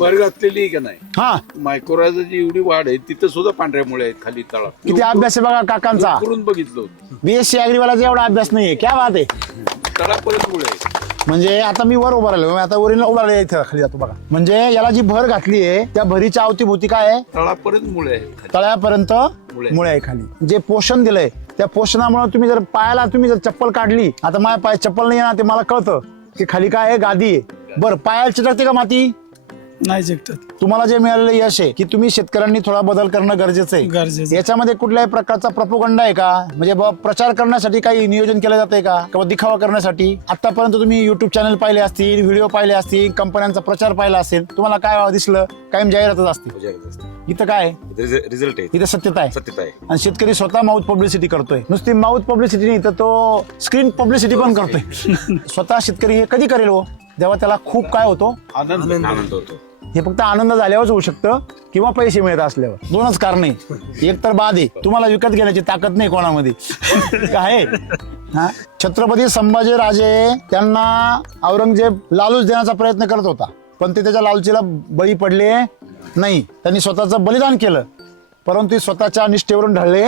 भर घातलेली का नाही हा मायक्रोरायझाची एवढी वाढ आहे तिथं सुद्धा पांढऱ्या मुळे आहेत खाली तळात. किती अभ्यास आहे बघा काकांचा. करून बघितलं होतं बीएससी अॅग्रीवालाचा एवढा अभ्यास नाहीये. क्या बात आहे. तळापर्यंत मुळे आहेत. म्हणजे आता मी वर उभा राहिलो, आता वरील उभा राहिलो इथं खाली जातो बघा. म्हणजे याला जी भर घातली आहे त्या भरीच्या अवतीभोवती काय आहे, तळापर्यंत मुळे आहेत खाली. तळ्यापर्यंत मुळे आहे खाली. जे पोषण दिलंय त्या पोषणामुळे तुम्ही जर पायाला तुम्ही जर चप्पल काढली, आता माझ्या पाय चप्पल नाही ना, ते मला कळतं की खाली काय आहे, गादी आहे. बरं पायाला चिटकते का माती? नाही जिंकतात. तुम्हाला जे मिळालेलं यश आहे की तुम्ही शेतकऱ्यांनी थोडा बदल करणं गरजेचं आहे. गरजेचं. याच्यामध्ये कुठल्याही प्रकारचा प्रपोगंडा आहे का? म्हणजे प्रचार करण्यासाठी काही नियोजन केलं जातंय का किंवा दिखावा करण्यासाठी? आतापर्यंत तुम्ही युट्यूब चॅनल पाहिले असतील, व्हिडिओ पाहिले असतील, कंपन्यांचा प्रचार पाहिला असेल, तुम्हाला काय दिसलं? कायम जाहिरातच असते. इथं काय रिझल्ट आहे, इथं सत्यता आहे. सत्यता आहे. आणि शेतकरी स्वतः माउथ पब्लिसिटी करतोय. नुसती माउथ पब्लिसिटी नाही तर तो स्क्रीन पब्लिसिटी पण करतोय. स्वतः शेतकरी हे कधी करेल हो? जेव्हा त्याला खूप काय होतो, आनंद होतो. हे फक्त आनंद झाल्यावरच होऊ शकतं किंवा पैसे मिळत असल्यावर. दोनच कारण आहे. एक तर बाद आहे, तुम्हाला विकत घेण्याची ताकद नाही कोणामध्ये. काय हा छत्रपती संभाजी राजे त्यांना औरंगजेब लालूच देण्याचा प्रयत्न करत होता, पण ते त्याच्या लालचीला बळी पडले नाही. त्यांनी स्वतःचं बलिदान केलं, परंतु स्वतःच्या निष्ठेवरून ढळले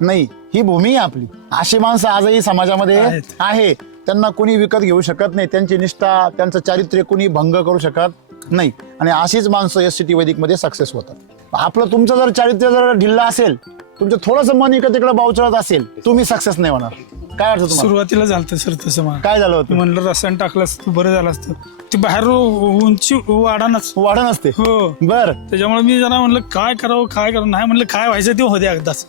नाही. ही भूमी आहे आपली. अशी माणसं आजही समाजामध्ये आहे. त्यांना कोणी विकत घेऊ शकत नाही. त्यांची निष्ठा, त्यांचं चारित्र्य कोणी भंग करू शकत नाही. आणि अशीच माणसं SCT वैदिक मध्ये सक्सेस होतात. आपलं तुमचं जर चारित्र्य जर ढिल्ला असेल, तुमचं थोडंसं मन इकडे तिकडे बावचळत असेल, तुम्ही सक्सेस नाही होणार. काय वाटतं तुम्हाला? सुरुवातीला झालं सर तसं मला. काय झालं होतं? म्हणलं रसायन टाकलं असतं बरं झालं असतं. ते बाहेर उंची वाढानच. वाढ नसते. हो. बर त्याच्यामुळे मी जरा म्हणलं काय करावं नाही म्हणलं काय व्हायचं ते होते एकदाच.